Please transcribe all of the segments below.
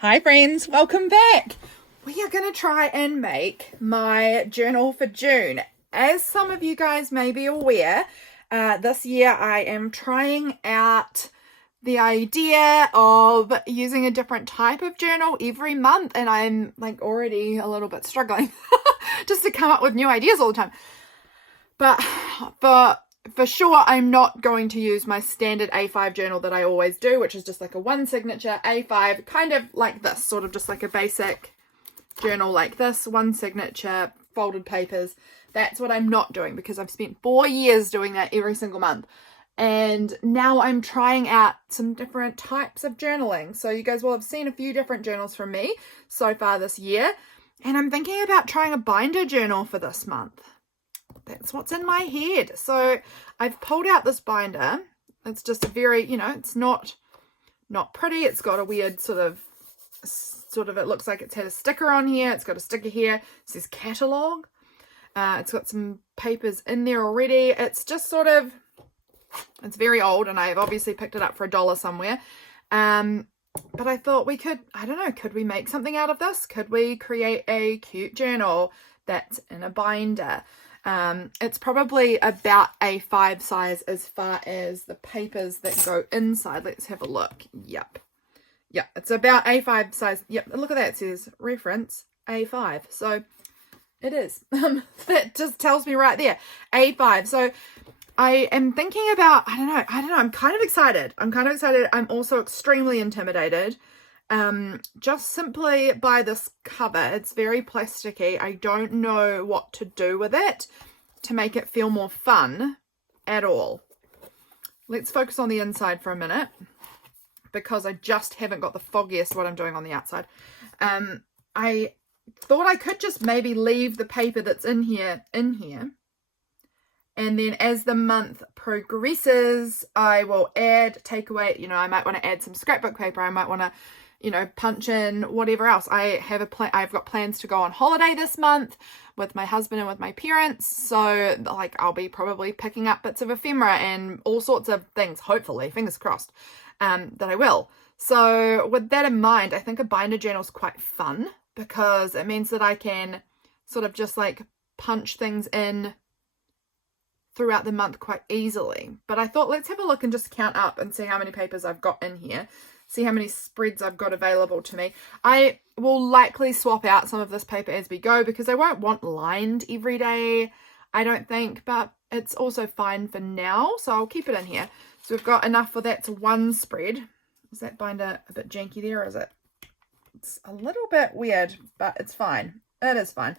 Hi friends, welcome back. We are going to try and make my journal for June. As some of you guys may be aware, this year I am trying out the idea of using a different type of journal every month, and I'm like already a little bit struggling just to come up with new ideas all the time. But for sure, I'm not going to use my standard A5 journal that I always do, which is just like a one signature A5, kind of like this, sort of just like a basic journal like this, one signature, folded papers. That's what I'm not doing because I've spent 4 years doing that every single month. And now I'm trying out some different types of journaling. So you guys will have seen a few different journals from me so far this year. And I'm thinking about trying a binder journal for this month. That's what's in my head. So I've pulled out this binder. It's just a very, it's not pretty. It's got a weird sort of, it looks like it's had a sticker on here. It's got a sticker here. It says catalogue. It's got some papers in there already. It's just sort of, it's very old, and I've obviously picked it up for $1 somewhere. But I thought we could, I don't know, could we make something out of this? Could we create a cute journal that's in a binder? It's probably about A5 size as far as the papers that go inside. Let's have a look. Yep, it's about A5 size. Yep, look at that. It says reference A5. So it is. That just tells me right there. A5. So I am thinking about, I don't know. I'm kind of excited. I'm also extremely intimidated. Just simply by this cover. It's very plasticky. I don't know what to do with it to make it feel more fun at all. Let's focus on the inside for a minute, because I just haven't got the foggiest what I'm doing on the outside. I thought I could just maybe leave the paper that's in here, and then as the month progresses, I will take away, I might want to add some scrapbook paper. I might want to, punch in whatever else. I've got plans to go on holiday this month with my husband and with my parents. So like I'll be probably picking up bits of ephemera and all sorts of things, hopefully, fingers crossed, that I will. So with that in mind, I think a binder journal is quite fun because it means that I can sort of just like punch things in throughout the month quite easily. But I thought, let's have a look and just count up and see how many papers I've got in here. See how many spreads I've got available to me. I will likely swap out some of this paper as we go because I won't want lined every day, I don't think, but it's also fine for now, so I'll keep it in here. So we've got enough for that to one spread. Is that binder a bit janky there, or is it? It's a little bit weird, but it's fine. It is fine.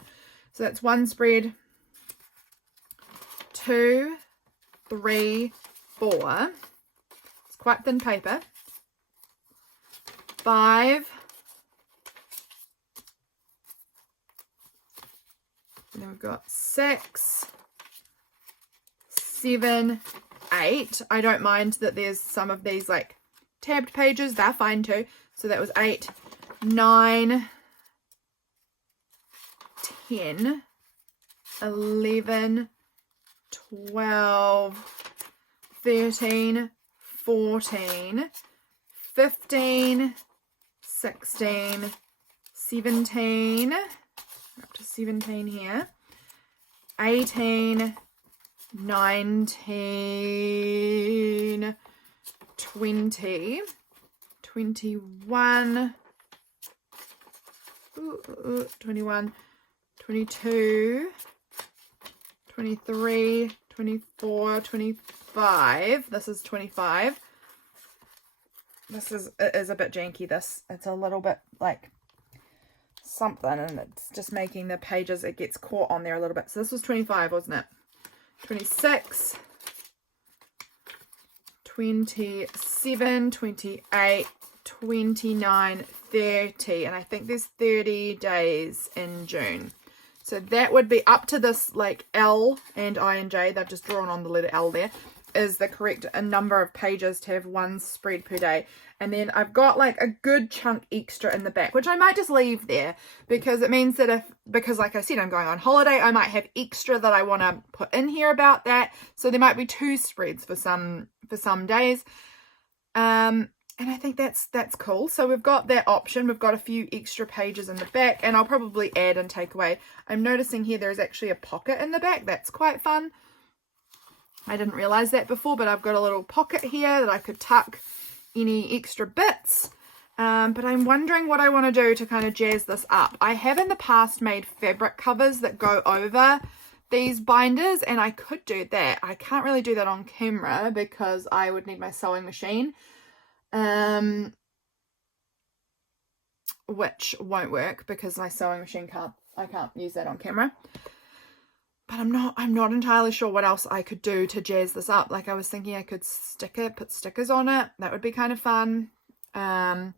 So that's one spread, 2, 3, 4. It's quite thin paper. 5, and then we've got 6, 7, 8. I don't mind that there's some of these like tabbed pages. They're fine too. So that was 8, 9, 10, 11, 12, 13, 14, 15, 16, 17, up to 17 here, 18, 19, 20, 21, 21, 22, 23, 24, 25. This is 25. This is a bit janky. It's a little bit like something, and it's just making the pages, it gets caught on there a little bit. So this was 25, wasn't it? 26, 27, 28, 29, 30, and I think there's 30 days in June. So that would be up to this like L and I and J. They've just drawn on the letter L there. Is the correct number of pages to have one spread per day. And then I've got like a good chunk extra in the back, which I might just leave there because it means that because like I said, I'm going on holiday, I might have extra that I want to put in here about that. So there might be 2 spreads for some days. And I think that's cool. So we've got that option. We've got a few extra pages in the back, and I'll probably add and take away. I'm noticing here there's actually a pocket in the back. That's quite fun. I didn't realize that before, but I've got a little pocket here that I could tuck any extra bits. But I'm wondering what I want to do to kind of jazz this up. I have in the past made fabric covers that go over these binders, and I could do that. I can't really do that on camera because I would need my sewing machine. Which won't work because my sewing machine I can't use that on camera. But I'm not entirely sure what else I could do to jazz this up. Like I was thinking I could put stickers on it. That would be kind of fun. I'm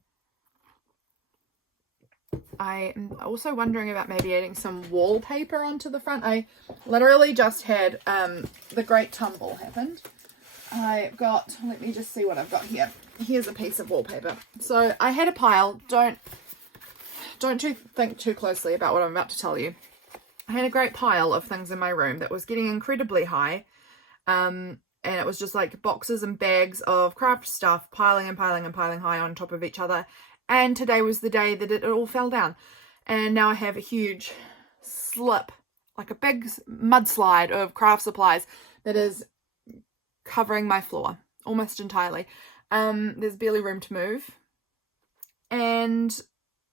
also wondering about maybe adding some wallpaper onto the front. I literally just had the great tumble happened. Let me just see what I've got here. Here's a piece of wallpaper. So I had a pile. Don't think too closely about what I'm about to tell you. I had a great pile of things in my room that was getting incredibly high. And it was just like boxes and bags of craft stuff piling and piling and piling high on top of each other. And today was the day that it all fell down. And now I have a huge slip, like a big mudslide of craft supplies that is covering my floor almost entirely. There's barely room to move, and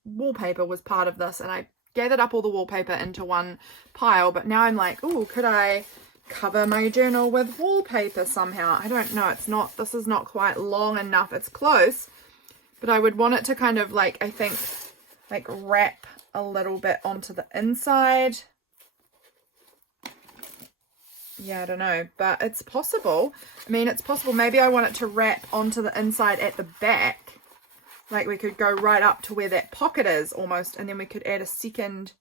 wallpaper was part of this, and I gathered up all the wallpaper into one pile, but now I'm like, oh, could I cover my journal with wallpaper somehow? I don't know. This is not quite long enough. It's close, but I would want it to kind of like, I think, like wrap a little bit onto the inside. Yeah, I don't know, but it's possible. I mean, it's possible. Maybe I want it to wrap onto the inside at the back. Like we could go right up to where that pocket is almost, and then we could add a second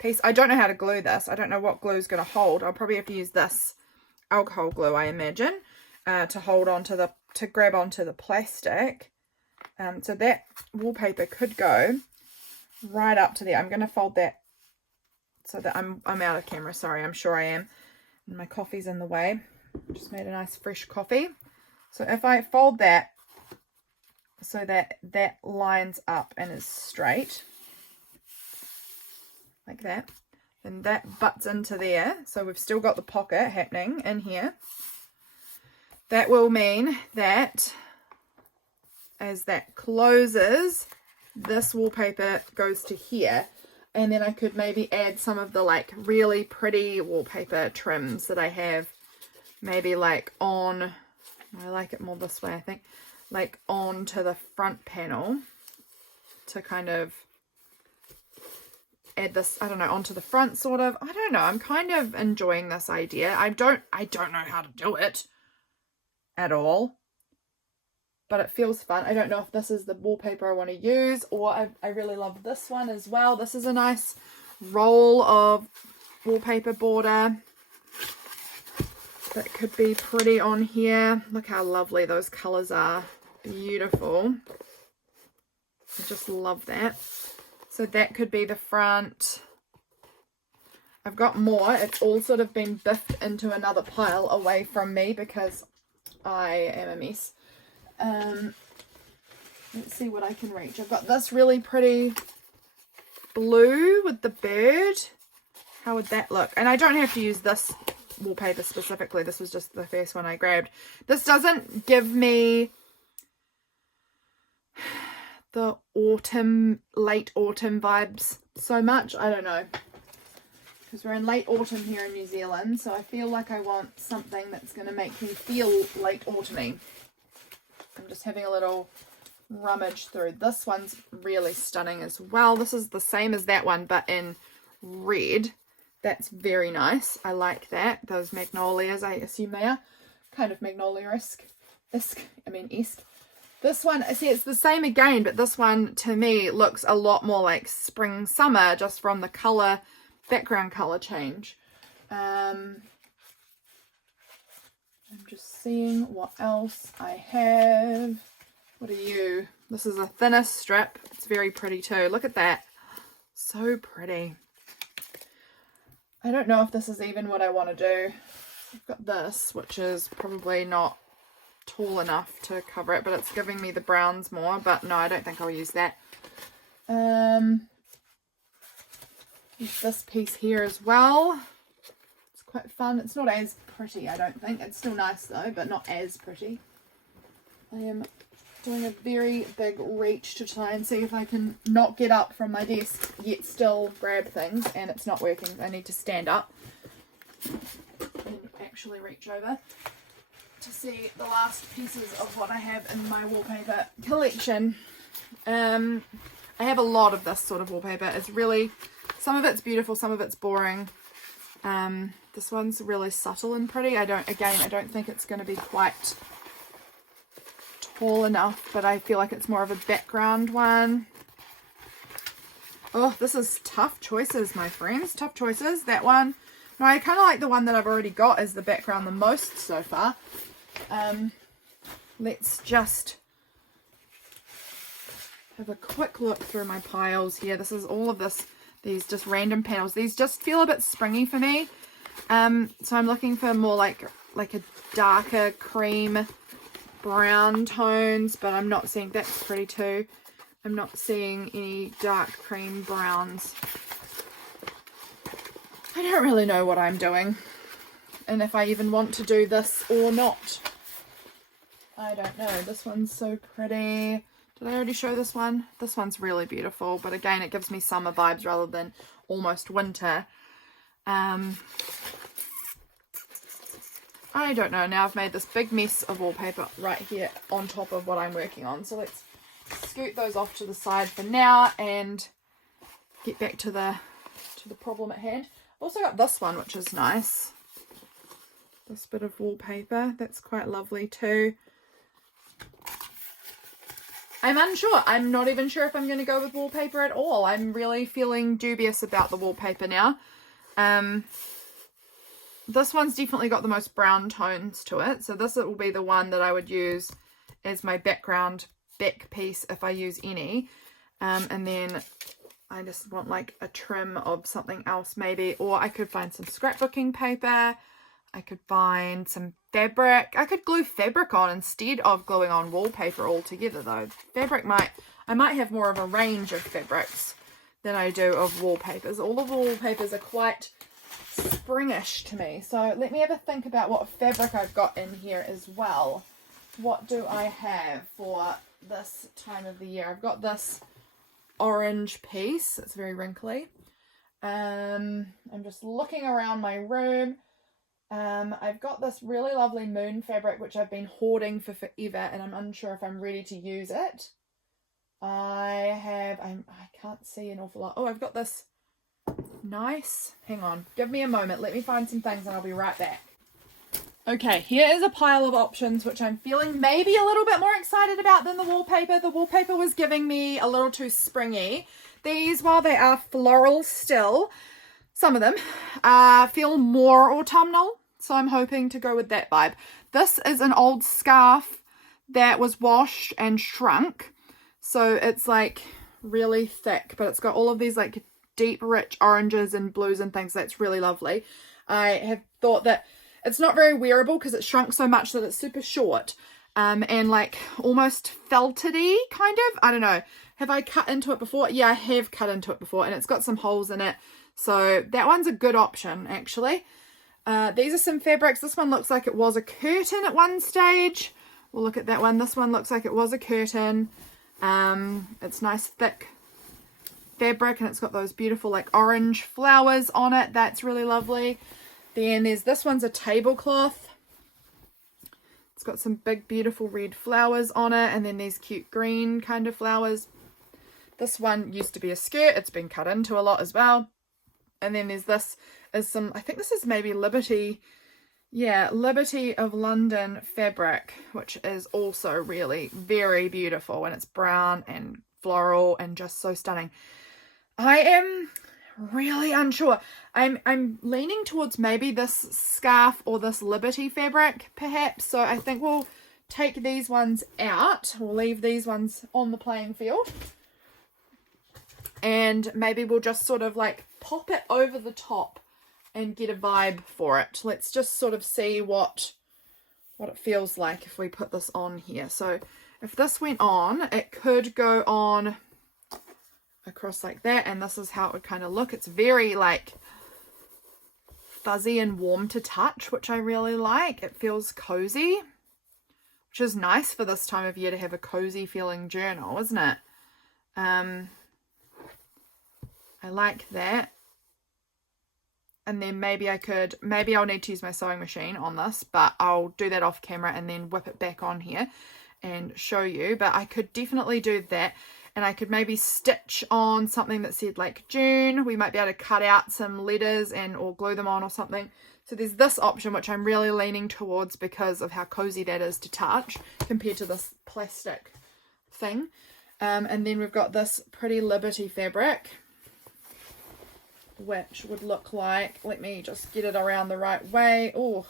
piece. I don't know how to glue this. I don't know what glue is going to hold. I'll probably have to use this alcohol glue, I imagine, to hold onto to grab onto the plastic. So that wallpaper could go right up to there. I'm going to fold that so that I'm out of camera. Sorry, I'm sure I am. And my coffee's in the way. Just made a nice fresh coffee. So if I fold that so that that lines up and is straight, like that, then that butts into there. So we've still got the pocket happening in here. That will mean that as that closes, this wallpaper goes to here. And then I could maybe add some of the like really pretty wallpaper trims that I have, maybe like on, I like it more this way, I think, like onto the front panel to kind of add this, I don't know, onto the front sort of. I don't know. I'm kind of enjoying this idea. I don't know how to do it at all, but it feels fun. I don't know if this is the wallpaper I want to use, or I really love this one as well. This is a nice roll of wallpaper border that could be pretty on here. Look how lovely those colors are. Beautiful. I just love that. So that could be the front. I've got more. It's all sort of been biffed into another pile away from me because I am a mess. Let's see what I can reach. I've got this really pretty blue with the bird. How would that look? And I don't have to use this wallpaper specifically. This was just the first one I grabbed. This doesn't give me the late autumn vibes so much. I don't know, because we're in late autumn here in New Zealand, so I feel like I want something that's going to make me feel late autumny. I'm just having a little rummage through. This one's really stunning as well. This is the same as that one, but in red. That's very nice. I like that. Those magnolias, I assume they are kind of magnolia-esque. Esque. This one, see, it's the same again, but this one to me looks a lot more like spring summer just from the color, background color change. I'm just seeing what else I have. What are you? This is a thinner strip. It's very pretty too. Look at that. So pretty. I don't know if this is even what I want to do. I've got this, which is probably not tall enough to cover it, but it's giving me the browns more. But no, I don't think I'll use that. Use this piece here as well. It's quite fun. It's not as pretty, I don't think. It's still nice though, but not as pretty. I am doing a very big reach to try and see if I can not get up from my desk yet still grab things, and it's not working. I need to stand up and actually reach over to see the last pieces of what I have in my wallpaper collection. I have a lot of this sort of wallpaper. It's really, some of it's beautiful, some of it's boring. This one's really subtle and pretty. I don't think it's going to be quite tall enough, but I feel like it's more of a background one. Oh, this is tough choices, my friends. Tough choices. That one. No, I kind of like the one that I've already got as the background the most so far. Let's just have a quick look through my piles here. This is all of these just random panels. These just feel a bit springy for me. So I'm looking for more like a darker cream brown tones, but I'm not seeing, that's pretty too. I'm not seeing any dark cream browns. I don't really know what I'm doing, and if I even want to do this or not. I don't know. This one's so pretty. Did I already show this one? This one's really beautiful, but again, it gives me summer vibes rather than almost winter. I don't know. Now I've made this big mess of wallpaper right here on top of what I'm working on. So let's scoot those off to the side for now and get back to the problem at hand. I've also got this one, which is nice. This bit of wallpaper. That's quite lovely too. I'm unsure. I'm not even sure if I'm going to go with wallpaper at all. I'm really feeling dubious about the wallpaper now. This one's definitely got the most brown tones to it. So this will be the one that I would use as my background back piece if I use any. And then I just want like a trim of something else maybe. Or I could find some scrapbooking paper. I could find some fabric. I could glue fabric on instead of gluing on wallpaper altogether though. I might have more of a range of fabrics than I do of wallpapers. All of the wallpapers are quite springish to me. So let me have a think about what fabric I've got in here as well. What do I have for this time of the year? I've got this orange piece. It's very wrinkly. I'm just looking around my room. I've got this really lovely moon fabric which I've been hoarding for forever, and I'm unsure if I'm ready to use it. I can't see an awful lot. Oh, I've got this nice, hang on, give me a moment, let me find some things and I'll be right back. Okay, here is a pile of options which I'm feeling maybe a little bit more excited about than the wallpaper. The wallpaper was giving me a little too springy. These, while they are floral still, some of them feel more autumnal, so I'm hoping to go with that vibe. This is an old scarf that was washed and shrunk, so it's like really thick, but it's got all of these like deep rich oranges and blues and things. That's really lovely. I have thought that it's not very wearable because it's shrunk so much that it's super short and like almost felted-y kind of. I don't know. Have I cut into it before? Yeah, I have cut into it before, and it's got some holes in it. So that one's a good option actually. These are some fabrics. This one looks like it was a curtain at one stage. We'll look at that one. This one looks like it was a curtain. It's nice thick fabric, and it's got those beautiful like orange flowers on it. That's really lovely. Then there's this one's a tablecloth. It's got some big beautiful red flowers on it, and then these cute green kind of flowers. This one used to be a skirt. It's been cut into a lot as well. And then there's this is some, I think this is maybe Liberty of London fabric, which is also really very beautiful, and it's brown and floral and just so stunning. I am really unsure. I'm leaning towards maybe this scarf or this Liberty fabric perhaps, so I think we'll take these ones out. We'll leave these ones on the playing field, and maybe we'll just sort of like pop it over the top and get a vibe for it. Let's just sort of see what what it feels like if we put this on here. So if this went on, it could go on across like that, and this is how it would kind of look. It's very like fuzzy and warm to touch, which I really like. It feels cozy, which is nice for this time of year to have a cozy feeling journal, isn't it? I like that. And then maybe I'll need to use my sewing machine on this, but I'll do that off camera and then whip it back on here and show you. But I could definitely do that. And I could maybe stitch on something that said like June. We might be able to cut out some letters or glue them on or something. So there's this option, which I'm really leaning towards because of how cozy that is to touch compared to this plastic thing. And then we've got this pretty Liberty fabric, which would look like, let me just get it around the right way. Oh,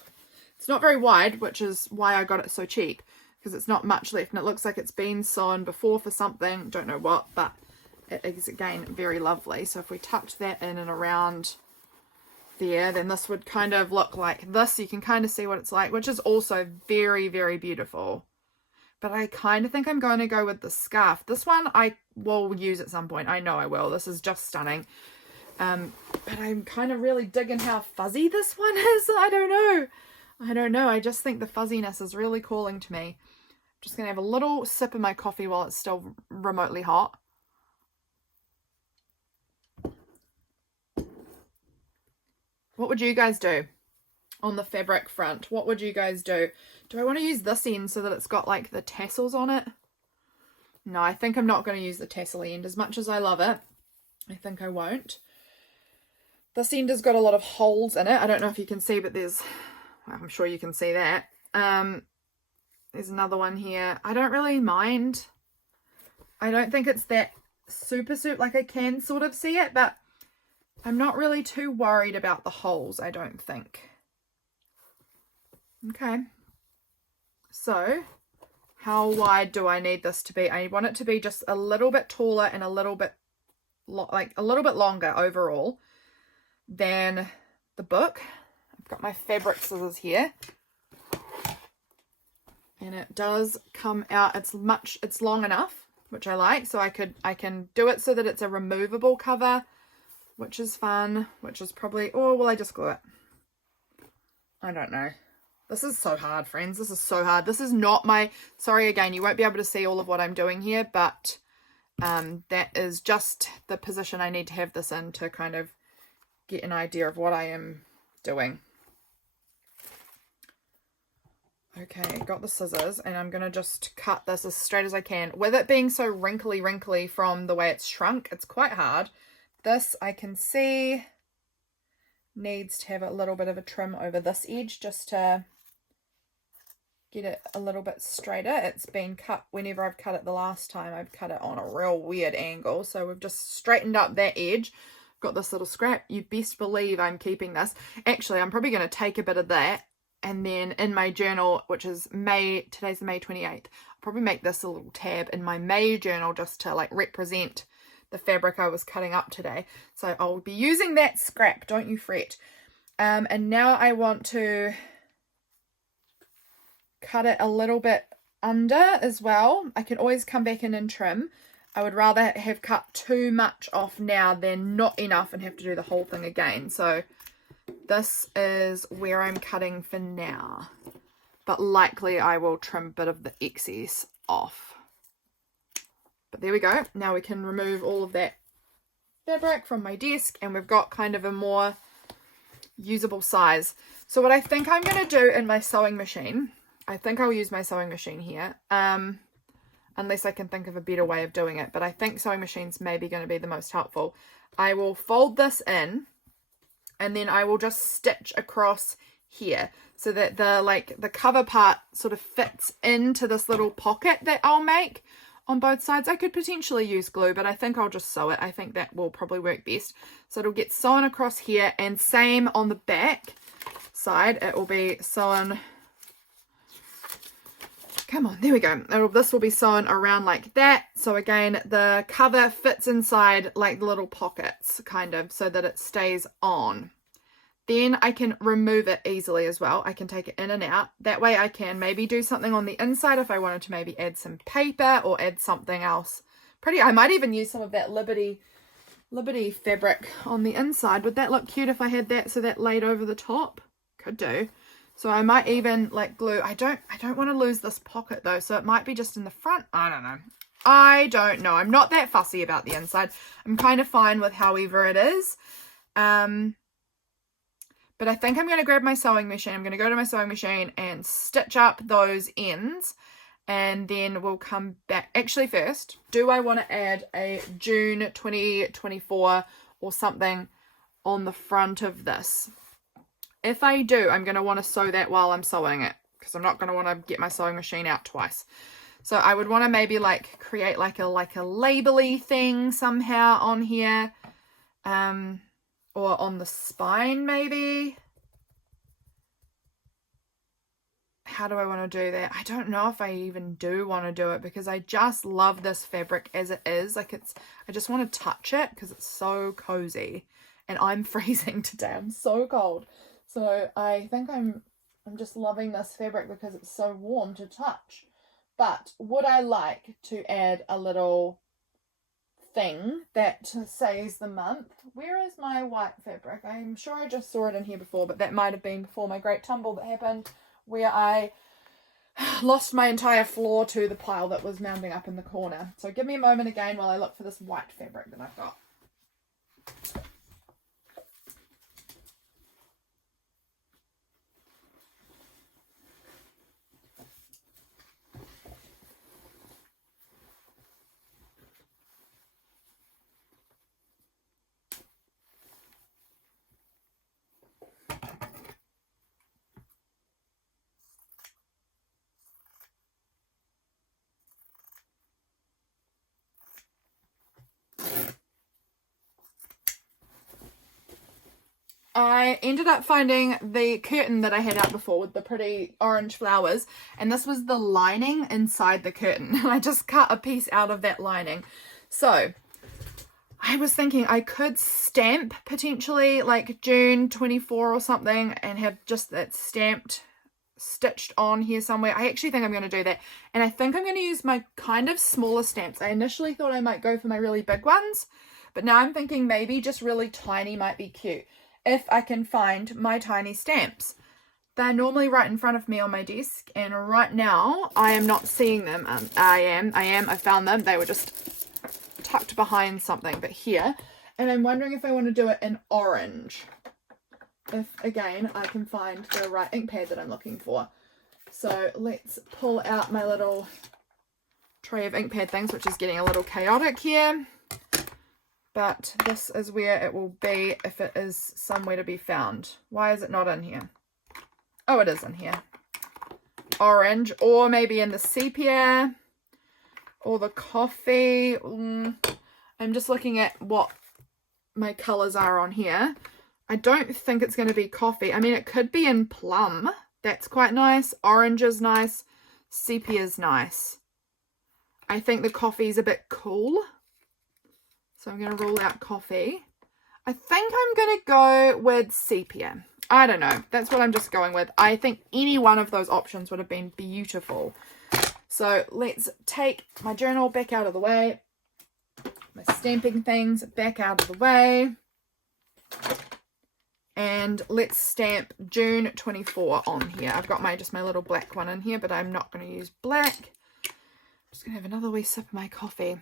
it's not very wide, which is why I got it so cheap, because it's not much left, and it looks like it's been sewn before for something, don't know what, but it is again very lovely. So if we tucked that in and around there, then this would kind of look like this. You can kind of see what it's like, which is also very, very beautiful. But I kind of think I'm going to go with the scarf. This one I will use at some point. I know I will. This is just stunning. But I'm kind of really digging how fuzzy this one is. I don't know. I just think the fuzziness is really calling to me. I'm just going to have a little sip of my coffee while it's still remotely hot. What would you guys do on the fabric front? What would you guys do? Do I want to use this end so that it's got like the tassels on it? No, I think I'm not going to use the tassel end. As much as I love it, I think I won't. This end has got a lot of holes in it. I don't know if you can see, but there's, well, I'm sure you can see that. There's another one here. I don't really mind. I don't think it's that super, like I can sort of see it, but I'm not really too worried about the holes, I don't think. Okay. So, how wide do I need this to be? I want it to be just a little bit taller and a little bit, like a little bit longer overall than the book. I've got my fabric scissors here. And it does come out, it's long enough, which I like. So I can do it so that it's a removable cover, which is fun, which is probably, or will I just glue it? I don't know. This is so hard, friends. This is so hard. This is not my, sorry again, you won't be able to see all of what I'm doing here, but that is just the position I need to have this in to kind of get an idea of what I am doing. Okay, got the scissors, and I'm going to just cut this as straight as I can. With it being so wrinkly from the way it's shrunk, it's quite hard. This, I can see, needs to have a little bit of a trim over this edge just to get it a little bit straighter. It's been cut, whenever I've cut it the last time, I've cut it on a real weird angle. So we've just straightened up that edge. Got this little scrap. You best believe I'm keeping this. Actually, I'm probably going to take a bit of that, and then in my journal, which is today's May 28th, I'll probably make this a little tab in my May journal just to like represent the fabric I was cutting up today. So I'll be using that scrap, don't you fret. And now I want to cut it a little bit under as well. I can always come back in and trim. I would rather have cut too much off now than not enough and have to do the whole thing again. So this is where I'm cutting for now, but likely I will trim a bit of the excess off. But there we go. Now we can remove all of that fabric from my desk, and we've got kind of a more usable size. So what I think I'm going to do in my sewing machine, I think I'll use my sewing machine here, unless I can think of a better way of doing it, but I think sewing machines may be going to be the most helpful. I will fold this in, and then I will just stitch across here so that the cover part sort of fits into this little pocket that I'll make on both sides. I could potentially use glue, but I think I'll just sew it. I think that will probably work best. So it'll get sewn across here, and same on the back side. It will be sewn, come on, there we go. This will be sewn around like that. So again, the cover fits inside like the little pockets, kind of, so that it stays on. then I can remove it easily as well. I can take it in and out. That way I can maybe do something on the inside if I wanted to maybe add some paper or add something else pretty. I might even use some of that Liberty fabric on the inside. Would that look cute if I had that so that laid over the top? Could do. So I might even like glue. I don't want to lose this pocket though, so it might be just in the front. I don't know. I'm not that fussy about the inside. I'm kind of fine with however it is. But I think I'm going to grab my sewing machine. I'm going to go to my sewing machine and stitch up those ends. And then we'll come back. Actually, first, do I want to add a June 2024 or something on the front of this? If I do, I'm going to want to sew that while I'm sewing it, because I'm not going to want to get my sewing machine out twice. So I would want to maybe like create like a label-y thing somehow on here. Or on the spine maybe. How do I want to do that? I don't know if I even do want to do it, because I just love this fabric as it is. Like I just want to touch it because it's so cozy, and I'm freezing today. I'm so cold. So I think I'm just loving this fabric because it's so warm to touch. But would I like to add a little thing that says the month? Where is my white fabric? I'm sure I just saw it in here before, but that might have been before my great tumble that happened, where I lost my entire floor to the pile that was mounting up in the corner. So give me a moment again while I look for this white fabric that I've got. I ended up finding the curtain that I had out before with the pretty orange flowers, and this was the lining inside the curtain. I just cut a piece out of that lining. So I was thinking I could stamp potentially like June 24 or something and have just that stamped, stitched on here somewhere. I actually think I'm going to do that, and I think I'm going to use my kind of smaller stamps. I initially thought I might go for my really big ones, but now I'm thinking maybe just really tiny might be cute if I can find my tiny stamps. They're normally right in front of me on my desk, and right now I am not seeing them. I found them. They were just tucked behind something, but here. And I'm wondering if I want to do it in orange. If, again, I can find the right ink pad that I'm looking for. So let's pull out my little tray of ink pad things, which is getting a little chaotic here. But this is where it will be if it is somewhere to be found. Why is it not in here? Oh, it is in here. Orange, or maybe in the sepia, or the coffee. I'm just looking at what my colours are on here. I don't think it's going to be coffee. I mean, it could be in plum. That's quite nice. Orange is nice. Sepia is nice. I think the coffee is a bit cool. So I'm going to rule out coffee. I think I'm going to go with sepia. I don't know. That's what I'm just going with. I think any one of those options would have been beautiful. So let's take my journal back out of the way. My stamping things back out of the way. And let's stamp June 24 on here. I've got just my little black one in here, but I'm not going to use black. I'm just going to have another wee sip of my coffee.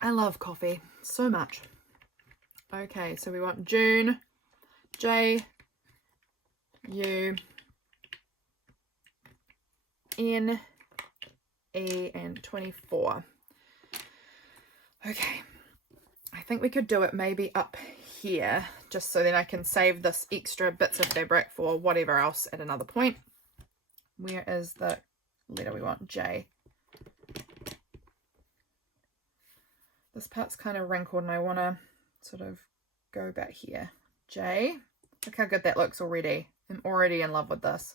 I love coffee so much. Okay, so we want June, J, U, N, E, and 24. Okay, I think we could do it maybe up here, just so then I can save this extra bits of fabric for whatever else at another point. Where is the letter we want? J. This part's kind of wrinkled and I want to sort of go back here. J. Look how good that looks already. I'm already in love with this.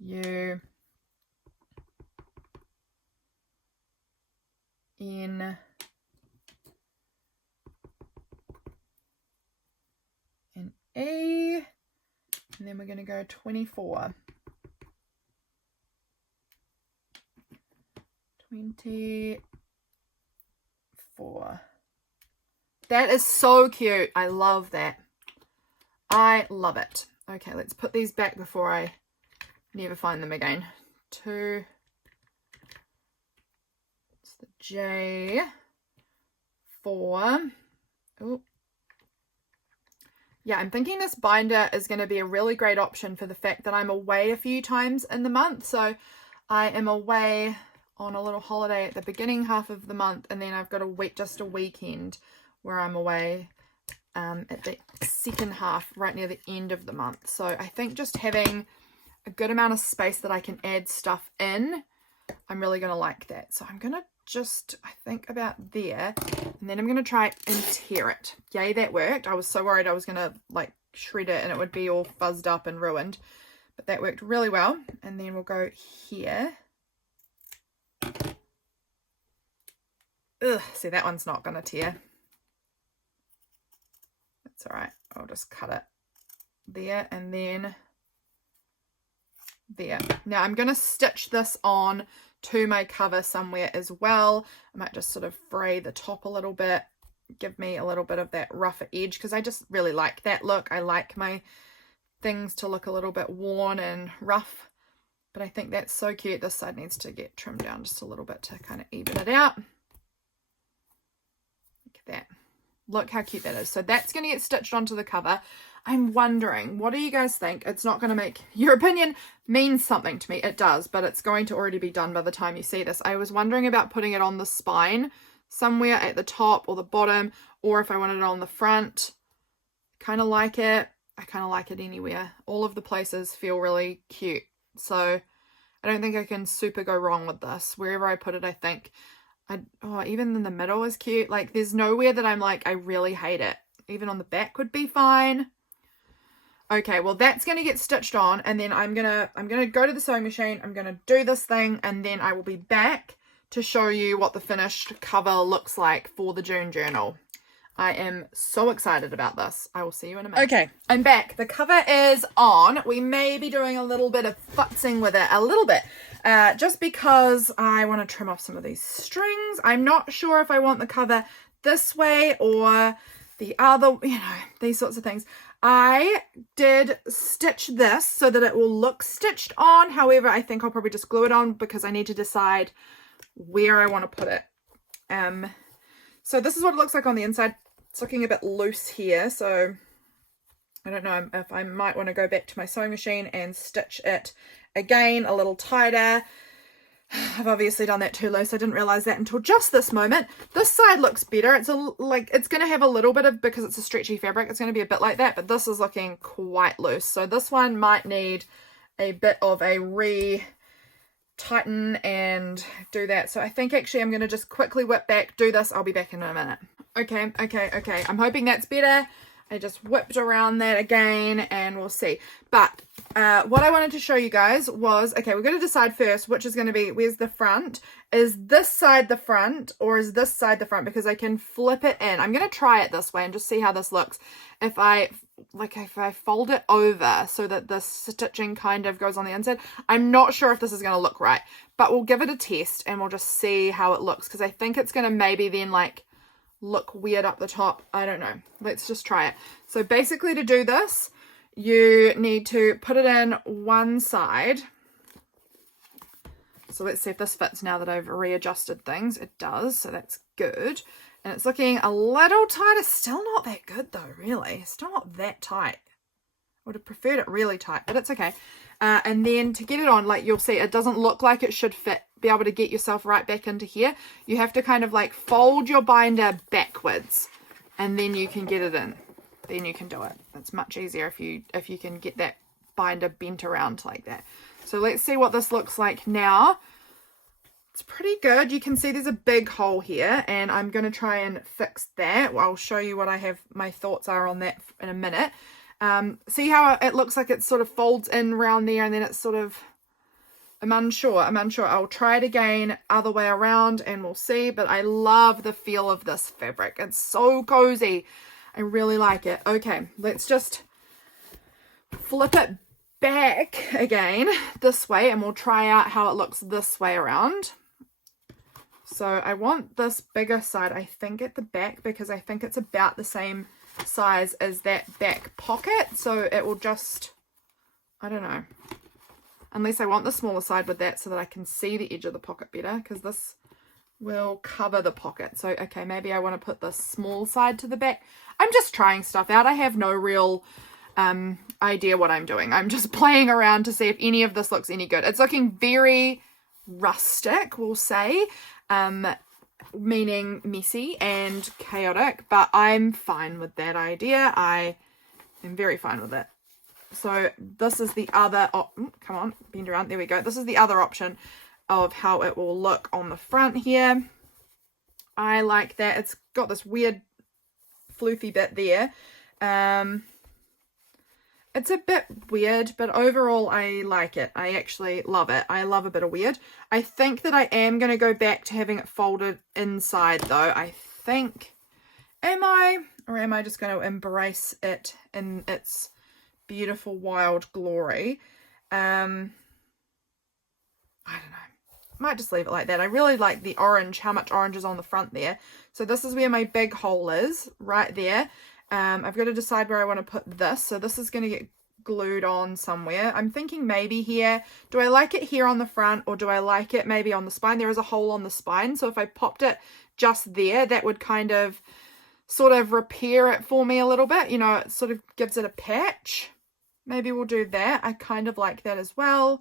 U. N. an E, and then we're going to go 24. 24. That is so cute. I love that. I love it. Okay, let's put these back before I never find them again. 2. It's the J. 4. Oh. Yeah, I'm thinking this binder is going to be a really great option for the fact that I'm away a few times in the month. So I am away on a little holiday at the beginning half of the month, and then I've got just a weekend where I'm away at the second half, right near the end of the month. So I think just having a good amount of space that I can add stuff in, I'm really going to like that. So I'm going to just, I think about there, and then I'm going to try and tear it. Yay, that worked. I was so worried I was going to like shred it and it would be all fuzzed up and ruined, but that worked really well. And then we'll go here. Ugh, see, that one's not going to tear. That's all right. I'll just cut it there and then there. Now I'm going to stitch this on to my cover somewhere as well. I might just sort of fray the top a little bit, give me a little bit of that rougher edge, because I just really like that look. I like my things to look a little bit worn and rough, but I think that's so cute. This side needs to get trimmed down just a little bit to kind of even it out. Look at that. Look how cute that is. So that's going to get stitched onto the cover. I'm wondering, what do you guys think? It's not going to make, your opinion means something to me. It does, but it's going to already be done by the time you see this. I was wondering about putting it on the spine somewhere at the top or the bottom, or if I wanted it on the front. Kind of like it. I kind of like it anywhere. All of the places feel really cute. So I don't think I can super go wrong with this. Wherever I put it, I think even in the middle is cute. Like there's nowhere that I'm like, I really hate it. Even on the back would be fine. Okay, well that's going to get stitched on, and then I'm going to go to the sewing machine. I'm going to do this thing, and then I will be back to show you what the finished cover looks like for the June journal. I am so excited about this. I will see you in a minute. Okay, I'm back. The cover is on. We may be doing a little bit of futzing with it, a little bit. Just because I want to trim off some of these strings. I'm not sure if I want the cover this way or the other, these sorts of things. I did stitch this so that it will look stitched on. However, I think I'll probably just glue it on because I need to decide where I want to put it. So this is what it looks like on the inside. It's looking a bit loose here, so I don't know if I might want to go back to my sewing machine and stitch it again a little tighter. I've obviously done that too loose. I didn't realize that until just this moment. This side looks better. It's it's going to have a little bit of, because it's a stretchy fabric, it's going to be a bit like that, but this is looking quite loose. So this one might need a bit of a re-tighten and do that. So I think actually I'm going to just quickly whip back, do this. I'll be back in a minute. Okay. I'm hoping that's better. I just whipped around that again and we'll see. But what I wanted to show you guys was, okay, we're going to decide first which is going to be, where's the front? Is this side the front or is this side the front? Because I can flip it in. I'm going to try it this way and just see how this looks. If I fold it over so that the stitching kind of goes on the inside, I'm not sure if this is going to look right, but we'll give it a test and we'll just see how it looks, because I think it's going to maybe then look weird up the top. I don't know. Let's just try it. So basically to do this, you need to put it in one side. So let's see if this fits now that I've readjusted things. It does, so that's good. And it's looking a little tighter. Still not that good though, really. Still not that tight. I would have preferred it really tight, but it's okay. And then to get it on, you'll see, it doesn't look like it should fit, be able to get yourself right back into here. You have to kind of fold your binder backwards and then you can get it in. Then you can do it. It's much easier if you can get that binder bent around like that. So let's see what this looks like now. It's pretty good. You can see there's a big hole here and I'm going to try and fix that. I'll show you what my thoughts are on that in a minute. See how it looks like it sort of folds in around there and then it sort of I'm unsure. I'll try it again other way around and we'll see. But I love the feel of this fabric. It's so cozy. I really like it. Okay, let's just flip it back again this way and we'll try out how it looks this way around. So I want this bigger side, I think, at the back, because I think it's about the same size as that back pocket. So it will just, I don't know, unless I want the smaller side with that so that I can see the edge of the pocket better, because this will cover the pocket. So, okay, maybe I want to put the small side to the back. I'm just trying stuff out. I have no real idea what I'm doing. I'm just playing around to see if any of this looks any good. It's looking very rustic, we'll say. Meaning messy and chaotic, but I'm fine with that idea. I am very fine with it. So this is the other, come on, bend around, there we go. This is the other option of how it will look on the front here. I like that. It's got this weird floofy bit there. It's a bit weird, but overall I like it. I actually love it. I love a bit of weird. I think that I am going to go back to having it folded inside though. I think, am I just going to embrace it in its beautiful wild glory? I don't know. Might just leave it like that. I really like the orange, how much orange is on the front there. So this is where my big hole is, right there. I've got to decide where I want to put this. So this is going to get glued on somewhere. I'm thinking maybe here. Do I like it here on the front, or do I like it maybe on the spine? There is a hole on the spine. So if I popped it just there, that would kind of sort of repair it for me a little bit. You know, it sort of gives it a patch. Maybe we'll do that. I kind of like that as well.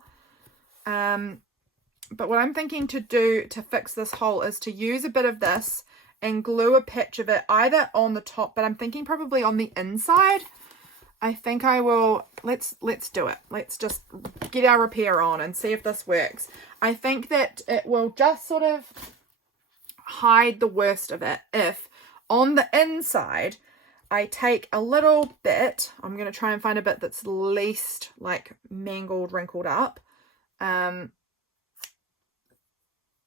But what I'm thinking to do to fix this hole is to use a bit of this and glue a patch of it either on the top, but I'm thinking probably on the inside. I think I will, let's do it. Let's just get our repair on and see if this works. I think that it will just sort of hide the worst of it if on the inside I take a little bit. I'm going to try and find a bit that's least like mangled, wrinkled up.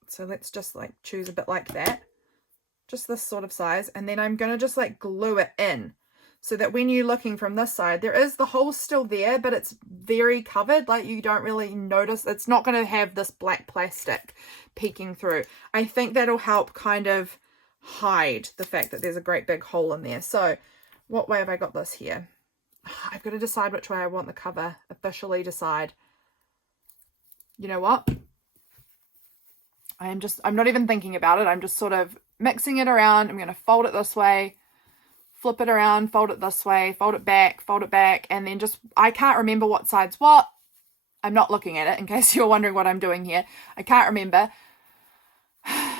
So let's just like choose a bit like that. Just this sort of size, and then I'm going to just like glue it in so that when you're looking from this side, there is the hole still there, but it's very covered. Like you don't really notice. It's not going to have this black plastic peeking through. I think that'll help kind of hide the fact that there's a great big hole in there. So what way have I got this here? I've got to decide which way I want the cover. Officially decide. You know what? I'm not even thinking about it. I'm just sort of mixing it around. I'm going to fold it this way, flip it around, fold it this way, fold it back, and then just, I can't remember what side's what. I'm not looking at it in case you're wondering what I'm doing here. I can't remember.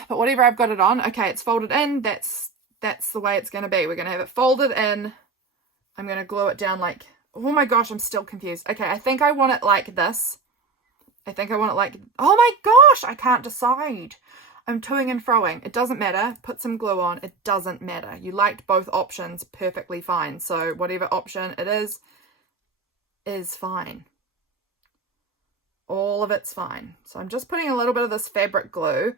But whatever I've got it on, okay, it's folded in. That's the way it's going to be. We're going to have it folded in. I'm going to glue it down like, oh my gosh, I'm still confused. Okay, I think I want it like this. I think I want it like, oh my gosh, I can't decide. I'm toing and froing. It doesn't matter. Put some glue on. It doesn't matter. You liked both options perfectly fine. So whatever option it is fine. All of it's fine. So I'm just putting a little bit of this fabric glue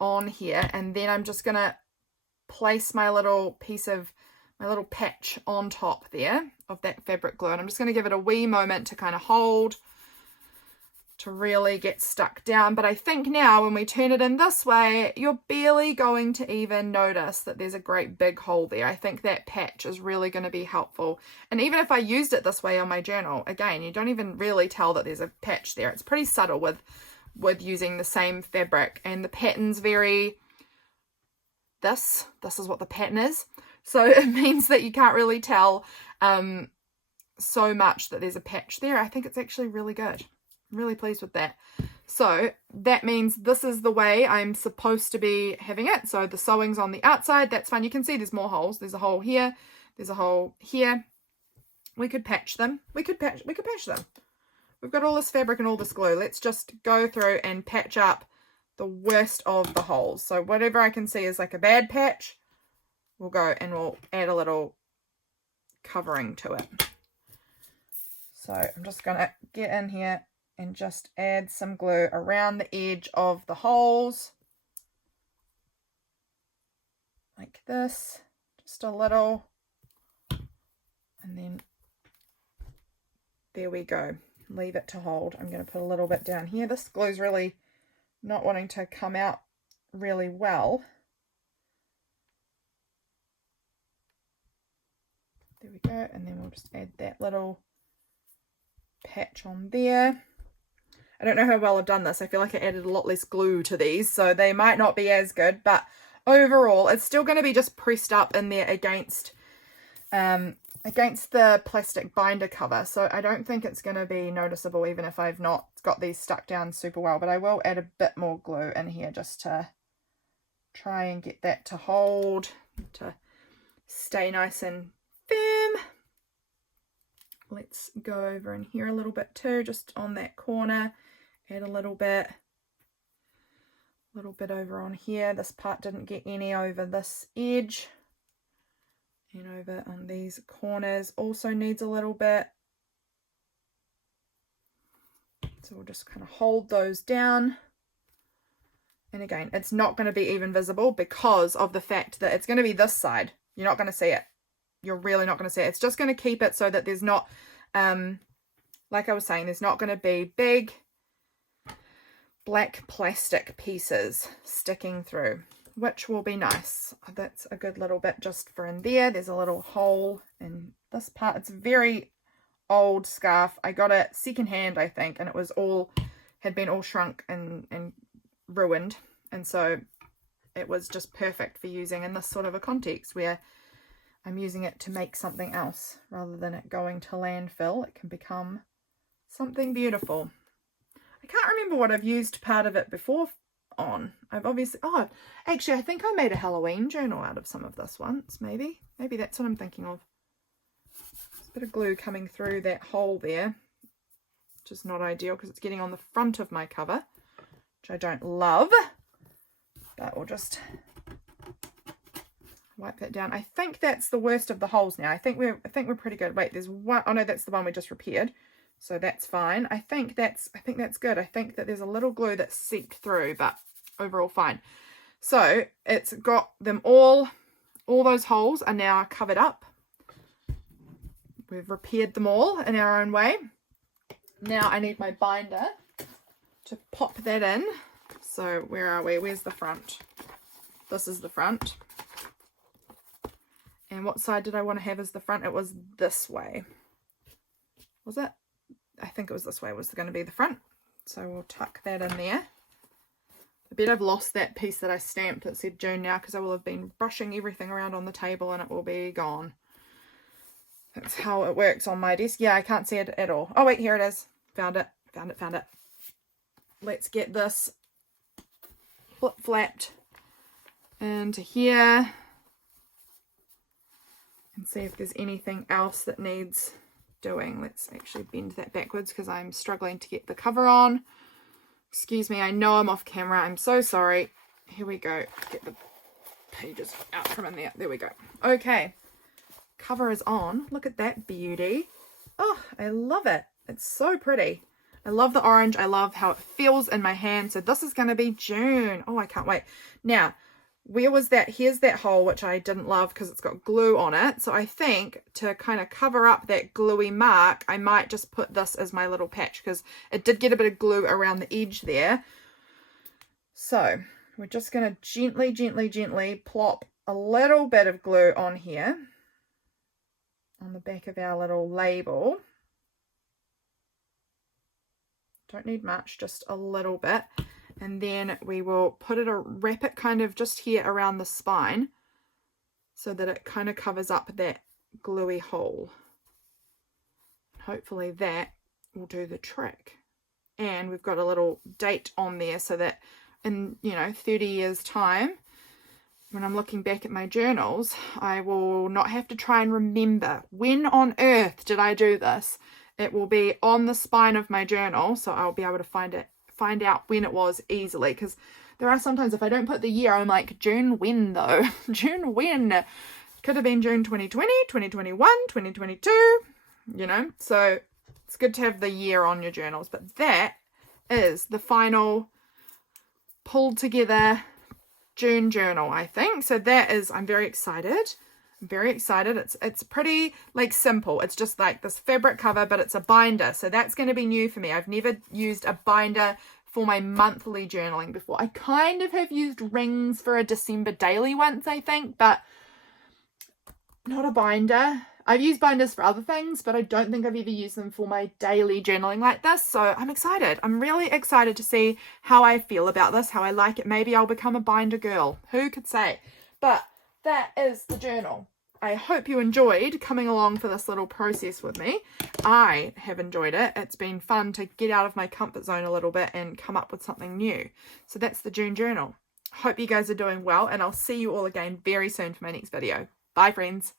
on here, and then I'm just going to place my little patch on top there of that fabric glue. And I'm just going to give it a wee moment to kind of hold, to really get stuck down. But I think now when we turn it in this way, you're barely going to even notice that there's a great big hole there. I think that patch is really going to be helpful. And even if I used it this way on my journal, again, you don't even really tell that there's a patch there. It's pretty subtle with using the same fabric, and the pattern's very, this is what the pattern is. So it means that you can't really tell so much that there's a patch there. I think it's actually really good. I'm really pleased with that. So that means this is the way I'm supposed to be having it. So the sewing's on the outside. That's fine. You can see there's more holes. There's a hole here. There's a hole here. We could patch them. We could patch them. We've got all this fabric and all this glue. Let's just go through and patch up the worst of the holes. So whatever I can see is like a bad patch, we'll go and we'll add a little covering to it. So I'm just going to get in here and just add some glue around the edge of the holes. Like this, just a little. And then there we go. Leave it to hold. I'm going to put a little bit down here. This glue's really not wanting to come out really well. There we go. And then we'll just add that little patch on there. I don't know how well I've done this. I feel like I added a lot less glue to these, so they might not be as good, but overall it's still going to be just pressed up in there against the plastic binder cover, so I don't think it's going to be noticeable even if I've not got these stuck down super well. But I will add a bit more glue in here just to try and get that to hold, to stay nice and firm. Let's go over in here a little bit too, just on that corner. Add a little bit over on here. This part didn't get any over this edge. And over on these corners also needs a little bit. So we'll just kind of hold those down. And again, it's not going to be even visible because of the fact that it's going to be this side. You're not going to see it. You're really not going to see it. It's just going to keep it so that there's not, like I was saying, there's not going to be big black plastic pieces sticking through, which will be nice. That's a good little bit just for in there. There's a little hole in this part. It's a very old scarf. I got it secondhand, I think, and it was had been all shrunk and ruined. And so it was just perfect for using in this sort of a context where I'm using it to make something else rather than it going to landfill. It can become something beautiful. I can't remember what I've used part of it before on. I've obviously, actually I think I made a Halloween journal out of some of this once, maybe that's what I'm thinking of. There's a bit of glue coming through that hole there, which is not ideal because it's getting on the front of my cover, which I don't love, but we'll just wipe that down. I think that's the worst of the holes now. I think we're pretty good. Wait, there's one. Oh no, that's the one we just repaired. So that's fine. I think that's good. I think that there's a little glue that's seeped through, but overall fine. So it's got them all those holes are now covered up. We've repaired them all in our own way. Now I need my binder to pop that in. So where are we? Where's the front? This is the front. And what side did I want to have as the front? It was this way. Was it? I think it was this way was going to be the front. So we'll tuck that in there. I bet I've lost that piece that I stamped that said June now because I will have been brushing everything around on the table and it will be gone. That's how it works on my desk. Yeah, I can't see it at all. Oh wait, here it is. Found it. Let's get this flip-flapped into here and see if there's anything else that needs doing. Let's actually bend that backwards because I'm struggling to get the cover on. Excuse me, I know I'm off camera. I'm so sorry. Here we go. Get the pages out from in there. There we go. Okay. Cover is on. Look at that beauty. Oh, I love it. It's so pretty. I love the orange. I love how it feels in my hand. So this is going to be June. Oh, I can't wait. Now, where was that? Here's that hole, which I didn't love because it's got glue on it. So I think to kind of cover up that gluey mark, I might just put this as my little patch because it did get a bit of glue around the edge there. So we're just going to gently plop a little bit of glue on here on the back of our little label. Don't need much, just a little bit. And then we will wrap it kind of just here around the spine so that it kind of covers up that gluey hole. Hopefully that will do the trick. And we've got a little date on there so that in, 30 years time, when I'm looking back at my journals, I will not have to try and remember when on earth did I do this. It will be on the spine of my journal, so I'll be able to find out when it was easily, because there are sometimes if I don't put the year, I'm like, June when though? June when? Could have been June 2020, 2021, 2022, so It's good to have the year on your journals. But that is the final pulled together June journal, I think. So that is, I'm very excited. I'm very excited. It's pretty like simple. It's just like this fabric cover, but it's a binder. So that's going to be new for me. I've never used a binder for my monthly journaling before. I kind of have used rings for a December daily once, I think, but not a binder. I've used binders for other things, but I don't think I've ever used them for my daily journaling like this. So I'm excited. I'm really excited to see how I feel about this, how I like it. Maybe I'll become a binder girl. Who could say? But that is the journal. I hope you enjoyed coming along for this little process with me. I have enjoyed it. It's been fun to get out of my comfort zone a little bit and come up with something new. So that's the June journal. Hope you guys are doing well, and I'll see you all again very soon for my next video. Bye, friends.